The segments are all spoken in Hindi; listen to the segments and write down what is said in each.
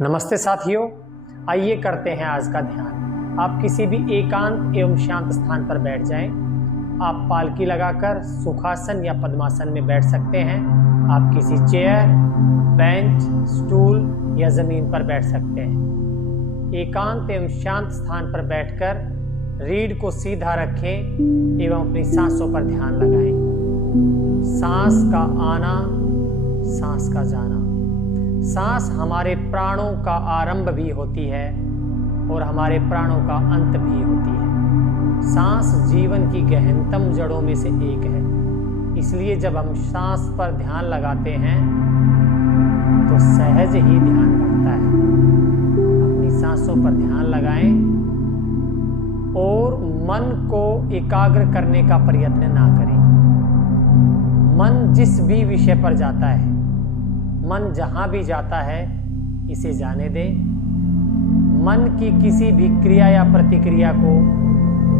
नमस्ते साथियों, आइए करते हैं आज का ध्यान। आप किसी भी एकांत एवं शांत स्थान पर बैठ जाएं। आप पालकी लगाकर सुखासन या पद्मासन में बैठ सकते हैं। आप किसी चेयर, बेंच, स्टूल या जमीन पर बैठ सकते हैं। एकांत एवं शांत स्थान पर बैठकर रीढ़ को सीधा रखें एवं अपनी सांसों पर ध्यान लगाएं। सांस का आना, सांस का जाना। सांस हमारे प्राणों का आरंभ भी होती है और हमारे प्राणों का अंत भी होती है। सांस जीवन की गहनतम जड़ों में से एक है। इसलिए जब हम सांस पर ध्यान लगाते हैं तो सहज ही ध्यान बढ़ता है। अपनी सांसों पर ध्यान लगाएं और मन को एकाग्र करने का प्रयत्न ना करें। मन जिस भी विषय पर जाता है, मन जहां भी जाता है, इसे जाने दें। मन की किसी भी क्रिया या प्रतिक्रिया को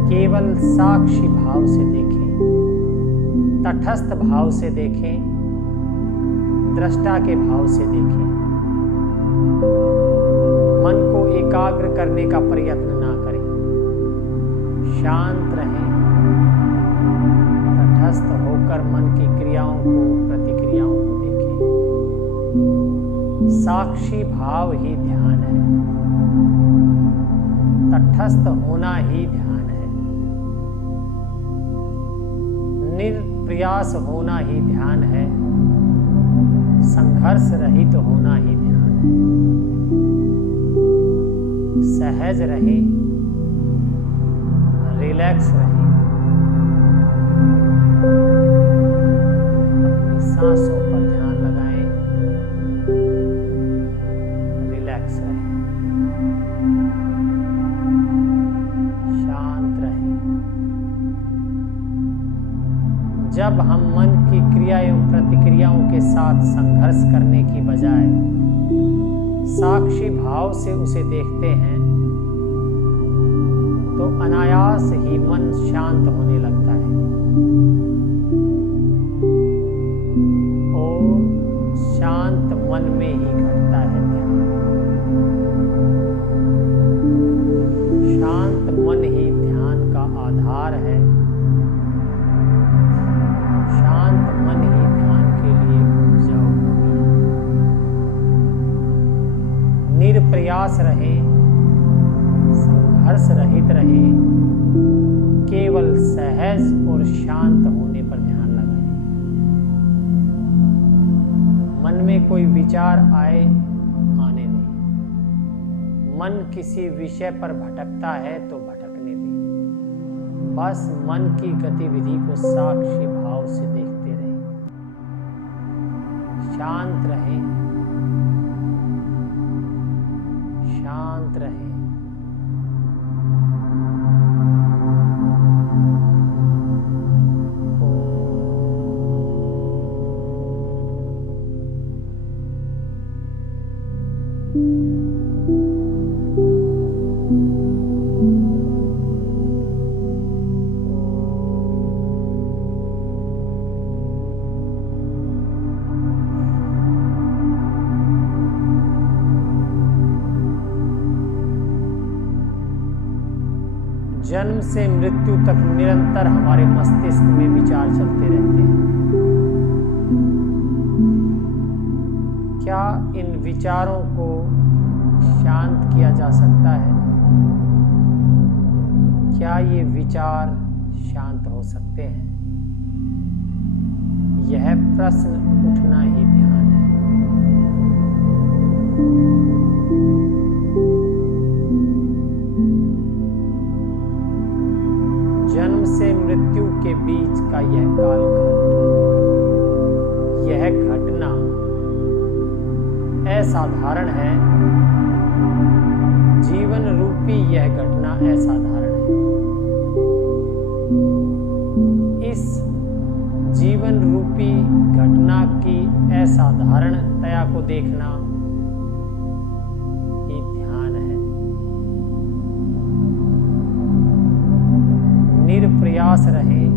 केवल साक्षी भाव से देखें, तटस्थ भाव से देखें, दृष्टा के भाव से देखें। मन को एकाग्र करने का प्रयत्न ना करें। शांत रहें, तटस्थ होकर मन की क्रियाओं को, प्रतिक्रियाओं को देखें। साक्षी भाव ही ध्यान है, तटस्थ होना ही ध्यान है, निर्प्रयास होना ही ध्यान है, संघर्ष रहित होना ही ध्यान है। सहज रहें, रिलैक्स रहें, अपनी सांसों पर ध्यान लगाएं, रिलैक्स रहें, शांत रहें। जब हम मन की क्रिया एवं प्रतिक्रियाओं के साथ संघर्ष करने की बजाय साक्षी भाव से उसे देखते हैं तो अनायास ही मन शांत होने लगता है और शांत मन में ही घटता है ध्यान। शांत मन ही ध्यान का आधार है। शांत मन ही ध्यान के लिए उपजाऊ भूमि है। निर्प्रयास रहें, संघर्ष रहित रहें, केवल सहज और शांत होने पर ध्यान लगाएं। मन में कोई विचार आए, आने दें। मन किसी विषय पर भटकता है तो भटकने दें। बस मन की गतिविधि को साक्षी भाव से देखते रहें। शांत रहें, शांत रहें। जन्म से मृत्यु तक निरंतर हमारे मस्तिष्क में विचार चलते रहते हैं। क्या इन विचारों को शांत किया जा सकता है? क्या ये विचार शांत हो सकते हैं? यह प्रश्न उठना ही ध्यान है। जन्म से मृत्यु के बीच का यह कालखंड, यह घटना असाधारण है। जीवन रूपी यह घटना असाधारण है। इस जीवन रूपी घटना की असाधारणता को देखना ही ध्यान है। निर्प्रयास रहें,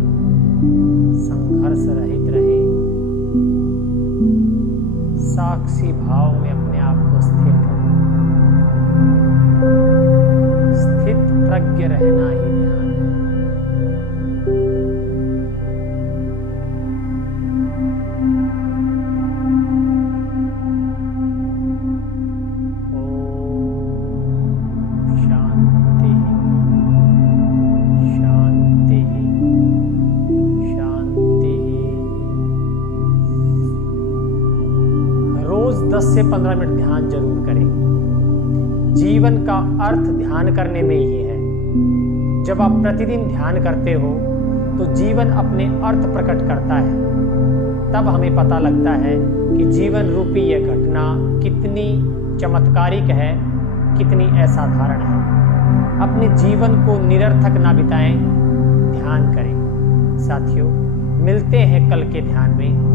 संघर्ष रहित रहें, साक्षी भाव में अपने आप को स्थिर करें। 10 से 15 मिनट ध्यान जरूर करें। जीवन का अर्थ ध्यान करने में ही है। जब आप प्रतिदिन ध्यान करते हो तो जीवन अपने अर्थ प्रकट करता है। तब हमें पता लगता है कि जीवन रूपी यह घटना कितनी चमत्कारिक है, कितनी असाधारण है। अपने जीवन को निरर्थक ना बिताएं, ध्यान करें। साथियों, मिलते हैं कल के ध्यान में।